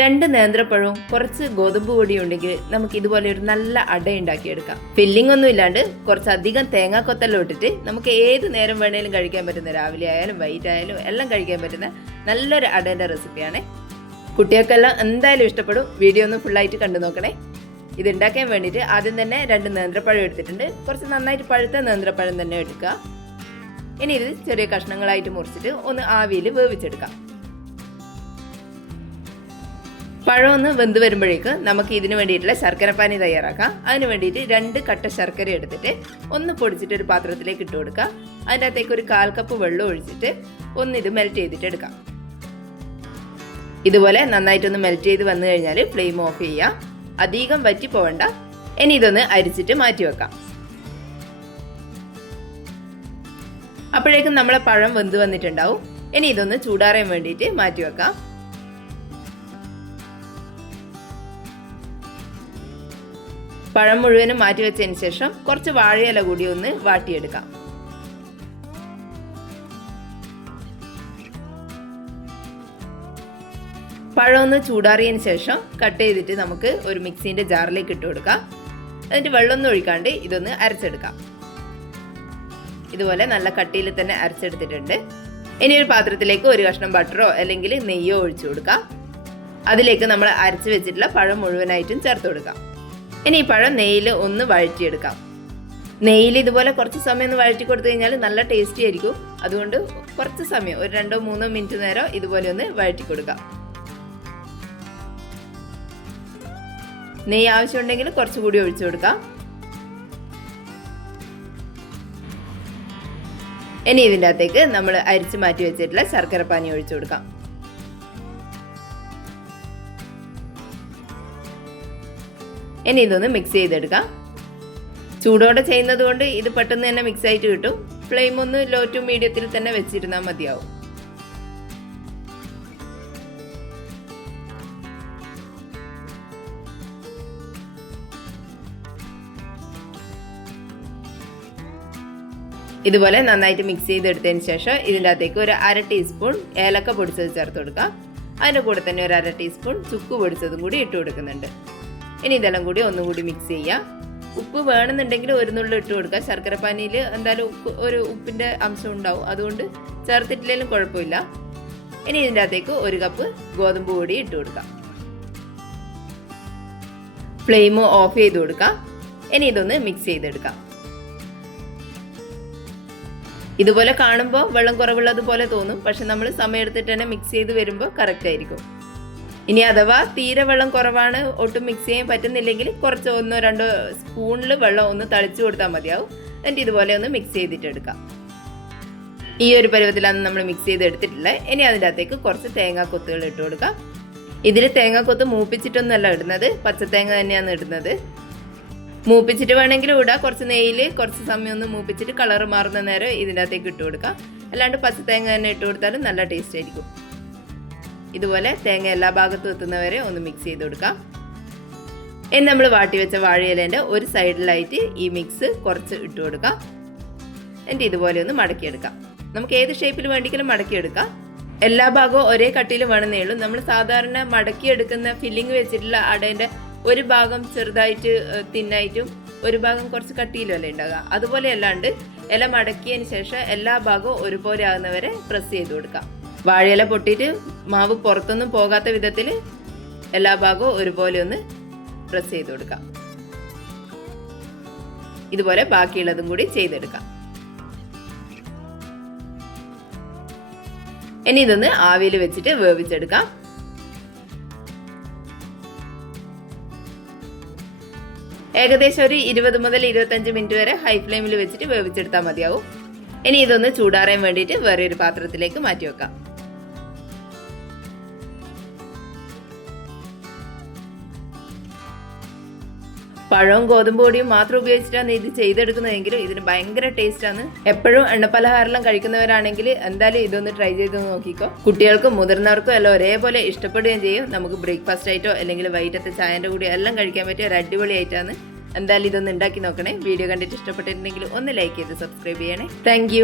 2 നേന്ത്രപ്പഴവും കുറച്ച് ഗോതമ്പ് പൊടിയും ഉണ്ടെങ്കിൽ നമുക്ക് ഇതുപോലെ ഒരു നല്ല അട ഉണ്ടാക്കിയെടുക്കാം. ഫില്ലിംഗ് ഒന്നും ഇല്ലാണ്ട് കുറച്ചധികം തേങ്ങാക്കൊത്തെല്ലാം ഇട്ടിട്ട് നമുക്ക് ഏത് നേരം വേണേലും കഴിക്കാൻ പറ്റുന്ന, രാവിലെ ആയാലും വൈകിട്ട് ആയാലും എല്ലാം കഴിക്കാൻ പറ്റുന്ന നല്ലൊരു അടേൻ്റെ റെസിപ്പിയാണ്. കുട്ടികൾക്കെല്ലാം എന്തായാലും ഇഷ്ടപ്പെടും. വീഡിയോ ഒന്ന് ഫുള്ളായിട്ട് കണ്ടു നോക്കണേ. ഇത് ഉണ്ടാക്കാൻ വേണ്ടിയിട്ട് ആദ്യം തന്നെ 2 നേന്ത്രപ്പഴം എടുത്തിട്ടുണ്ട്. കുറച്ച് നന്നായിട്ട് പഴുത്ത നേന്ത്രപ്പഴം തന്നെ എടുക്കുക. ഇനി ഇത് ചെറിയ കഷ്ണങ്ങളായിട്ട് മുറിച്ചിട്ട് ഒന്ന് ആവിയിൽ വേവിച്ചെടുക്കാം. പഴം ഒന്ന് വെന്ത് വരുമ്പോഴേക്ക് നമുക്ക് ഇതിന് വേണ്ടിയിട്ടുള്ള ശർക്കരപ്പാനി തയ്യാറാക്കാം. അതിന് വേണ്ടിയിട്ട് 2 കട്ട ശർക്കര എടുത്തിട്ട് ഒന്ന് പൊടിച്ചിട്ട് ഒരു പാത്രത്തിലേക്ക് ഇട്ട് കൊടുക്കുക. അതിൻ്റെ അകത്തേക്ക് ഒരു 1/4 കപ്പ് വെള്ളം ഒഴിച്ചിട്ട് ഒന്ന് ഇത് മെൽറ്റ് ചെയ്തിട്ട് എടുക്കാം. ഇതുപോലെ നന്നായിട്ടൊന്ന് മെൽറ്റ് ചെയ്ത് വന്നു കഴിഞ്ഞാൽ ഫ്ലെയിം ഓഫ് ചെയ്യാം. അധികം വറ്റി പോവണ്ട. ഇനി ഇതൊന്ന് അരിച്ചിട്ട് മാറ്റി വെക്കാം. അപ്പോഴേക്കും നമ്മളെ പഴം വെന്ത് വന്നിട്ടുണ്ടാവും. ഇനി ഇതൊന്ന് ചൂടാറാൻ വേണ്ടിയിട്ട് മാറ്റി വെക്കാം. പഴം മുഴുവനും മാറ്റി വെച്ചതിന് ശേഷം കുറച്ച് വാഴയില കൂടി ഒന്ന് വാട്ടിയെടുക്കാം. പഴം ഒന്ന് ചൂടാറിയതിന് ശേഷം കട്ട് ചെയ്തിട്ട് നമുക്ക് ഒരു മിക്സിന്റെ ജാറിലേക്ക് ഇട്ട് കൊടുക്കാം. എന്നിട്ട് വെള്ളമൊന്നും ഒഴിക്കാണ്ട് ഇതൊന്ന് അരച്ചെടുക്കാം. ഇതുപോലെ നല്ല കട്ടിയിൽ തന്നെ അരച്ചെടുത്തിട്ടുണ്ട്. ഇനി ഒരു പാത്രത്തിലേക്ക് ഒരു കഷ്ണം ബട്ടറോ അല്ലെങ്കിൽ നെയ്യോ ഒഴിച്ചു കൊടുക്കാം. അതിലേക്ക് നമ്മൾ അരച്ച് വെച്ചിട്ടുള്ള പഴം മുഴുവനായിട്ടും ചേർത്ത് കൊടുക്കാം. ഇനി ഈ പഴം നെയ്യിൽ ഒന്ന് വഴറ്റിയെടുക്കാം. നെയ്യിൽ ഇതുപോലെ കുറച്ച് സമയം ഒന്ന് വഴറ്റി കൊടുത്തു കഴിഞ്ഞാൽ നല്ല ടേസ്റ്റി ആയിരിക്കും. അതുകൊണ്ട് കുറച്ച് സമയം, ഒരു 2-3 മിനിറ്റ് നേരം ഇതുപോലെ ഒന്ന് വഴറ്റി കൊടുക്കാം. നെയ്യ് ആവശ്യമുണ്ടെങ്കിൽ കുറച്ചുകൂടി ഒഴിച്ചു കൊടുക്കാം. ഇനി ഇതിൻ്റെ അകത്തേക്ക് നമ്മൾ അരിച്ച് മാറ്റി വെച്ചിട്ടുള്ള ശർക്കരപ്പാനി ഒഴിച്ചു കൊടുക്കാം. ഇനി ഇതൊന്ന് മിക്സ് ചെയ്തെടുക്കാം. ചൂടോടെ ചെയ്യുന്നത് കൊണ്ട് ഇത് പെട്ടെന്ന് തന്നെ മിക്സ് ആയിട്ട് കിട്ടും. ഫ്ലെയിം ഒന്ന് ലോ ടു മീഡിയത്തിൽ തന്നെ വെച്ചിരുന്നാൽ മതിയാവും. ഇതുപോലെ നന്നായിട്ട് മിക്സ് ചെയ്തെടുത്തതിന് ശേഷം ഇതിൻ്റെ അകത്തേക്ക് ഒരു 1/2 ടീസ്പൂൺ ഏലക്ക പൊടിച്ചത് ചേർത്ത് കൊടുക്കാം. അതിൻ്റെ കൂടെ തന്നെ ഒരു 1/2 ടീസ്പൂൺ ചുക്ക് പൊടിച്ചതും കൂടി ഇട്ട് കൊടുക്കുന്നുണ്ട്. ഇനി ഇതെല്ലാം കൂടി ഒന്നുകൂടി മിക്സ് ചെയ്യാം. ഉപ്പ് വേണമെന്നുണ്ടെങ്കിൽ ഒരു നുള്ളി ഇട്ട് കൊടുക്കുക. ശർക്കരപ്പാനിയിൽ എന്തായാലും ഒരു ഉപ്പിൻ്റെ അംശം ഉണ്ടാവും. അതുകൊണ്ട് ചേർത്തിട്ടില്ലെങ്കിലും കുഴപ്പമില്ല. ഇനി ഇതിൻ്റെ അകത്തേക്ക് 1 കപ്പ് ഗോതമ്പ് പൊടി ഇട്ട് കൊടുക്കാം. ഫ്ലെയിം ഓഫ് ചെയ്ത് കൊടുക്കാം. ഇനി ഇതൊന്ന് മിക്സ് ചെയ്തെടുക്കാം. ഇതുപോലെ കാണുമ്പോൾ വെള്ളം കുറവുള്ളതുപോലെ തോന്നും. പക്ഷെ നമ്മൾ സമയം എടുത്തിട്ട് തന്നെ മിക്സ് ചെയ്ത് വരുമ്പോൾ കറക്റ്റ് ആയിരിക്കും. ഇനി അഥവാ തീരെ വെള്ളം കുറവാണ്, ഒട്ടും മിക്സ് ചെയ്യാൻ പറ്റുന്നില്ലെങ്കിൽ കുറച്ച് 1-2 സ്പൂണിൽ വെള്ളം ഒന്ന് തളിച്ചു കൊടുത്താൽ മതിയാവും. എന്നിട്ട് ഇതുപോലെ ഒന്ന് മിക്സ് ചെയ്തിട്ടെടുക്കാം. ഈ ഒരു പരുവത്തിലാണ് നമ്മൾ മിക്സ് ചെയ്തെടുത്തിട്ടുള്ളത്. ഇനി അതിൻ്റെ അകത്തേക്ക് കുറച്ച് തേങ്ങാക്കൊത്തുകൾ ഇട്ട് കൊടുക്കാം. ഇതിൽ തേങ്ങാക്കൊത്ത് മൂപ്പിച്ചിട്ടൊന്നുമല്ല ഇടുന്നത്, പച്ചത്തേങ്ങ തന്നെയാണ് ഇടുന്നത്. മൂപ്പിച്ചിട്ട് വേണമെങ്കിലും ഇടാം. കുറച്ച് നെയ്യിൽ കുറച്ച് സമയം ഒന്ന് മൂപ്പിച്ചിട്ട് കളർ മാറുന്ന നേരം ഇതിൻ്റെ അകത്തേക്ക് ഇട്ട് കൊടുക്കാം. അല്ലാണ്ട് പച്ചത്തേങ്ങ തന്നെ ഇട്ട് കൊടുത്താലും നല്ല ടേസ്റ്റ് ആയിരിക്കും. ഇതുപോലെ തേങ്ങ എല്ലാ ഭാഗത്തും എത്തുന്നവരെ ഒന്ന് മിക്സ് ചെയ്ത് കൊടുക്കാം. ഇനി നമ്മൾ വാട്ടി വെച്ച വാഴയിലേൻ്റെ ഒരു സൈഡിലായിട്ട് ഈ മിക്സ് കുറച്ച് ഇട്ട് കൊടുക്കാം. എന്നിട്ട് ഇതുപോലെ ഒന്ന് മടക്കിയെടുക്കാം. നമുക്ക് ഏത് ഷേപ്പിൽ വേണ്ടിയെങ്കിലും മടക്കിയെടുക്കാം. എല്ലാ ഭാഗവും ഒരേ കട്ടിയിൽ വേണമെന്നേ ഉള്ളൂ. നമ്മൾ സാധാരണ മടക്കിയെടുക്കുന്ന ഫില്ലിങ് വെച്ചിട്ടുള്ള അടേൻ്റെ ഒരു ഭാഗം ചെറുതായിട്ട് തിന്നായിട്ടും ഒരു ഭാഗം കുറച്ച് കട്ടിയിലും അല്ലേ ഉണ്ടാകുക. അതുപോലെ അല്ലാണ്ട് ഇല മടക്കിയതിന് ശേഷം എല്ലാ ഭാഗവും ഒരുപോലെ ആകുന്നവരെ പ്രസ് ചെയ്ത് കൊടുക്കാം. വാഴയില പൊട്ടിയിട്ട് മാവ് പുറത്തൊന്നും പോകാത്ത വിധത്തിൽ എല്ലാ ഭാഗവും ഒരുപോലെ ഒന്ന് പ്രസ് ചെയ്ത് കൊടുക്കാം. ഇതുപോലെ ബാക്കിയുള്ളതും കൂടി ചെയ്തെടുക്കാം. ഇനി ഇതൊന്ന് ആവിയിൽ വെച്ചിട്ട് വേവിച്ചെടുക്കാം. ഏകദേശം ഒരു 20 മുതൽ 25 മിനിറ്റ് വരെ ഹൈ ഫ്ലെയിമിൽ വെച്ചിട്ട് വേവിച്ചെടുത്താൽ മതിയാവും. ഇനി ഇതൊന്ന് ചൂടാറാൻ വേണ്ടിയിട്ട് വേറെ ഒരു പാത്രത്തിലേക്ക് മാറ്റി വെക്കാം. പഴവും ഗോതമ്പ് പൊടിയും മാത്രം ഉപയോഗിച്ചിട്ടാണ് ഇത് ചെയ്തെടുക്കുന്നതെങ്കിലും ഇതിന് ഭയങ്കര ടേസ്റ്റാണ്. എപ്പോഴും എണ്ണപ്പലഹാരെല്ലാം കഴിക്കുന്നവരാണെങ്കിൽ എന്തായാലും ഇതൊന്ന് ട്രൈ ചെയ്ത് നോക്കിക്കോ. കുട്ടികൾക്കും മുതിർന്നവർക്കും എല്ലാം ഒരേപോലെ ഇഷ്ടപ്പെടുകയും ചെയ്യും. നമുക്ക് ബ്രേക്ക്ഫാസ്റ്റ് ആയിട്ടോ അല്ലെങ്കിൽ വൈകിട്ടത്തെ ചായൻ്റെ കൂടെ എല്ലാം കഴിക്കാൻ പറ്റിയ ഒരു അടിപൊളി ആയിട്ടാണ്. എന്തായാലും ഇതൊന്ന് ഉണ്ടാക്കി നോക്കണേ. വീഡിയോ കണ്ടിട്ട് ഇഷ്ടപ്പെട്ടിട്ടുണ്ടെങ്കിൽ ഒന്ന് ലൈക്ക് ചെയ്ത് സബ്സ്ക്രൈബ് ചെയ്യണേ. താങ്ക്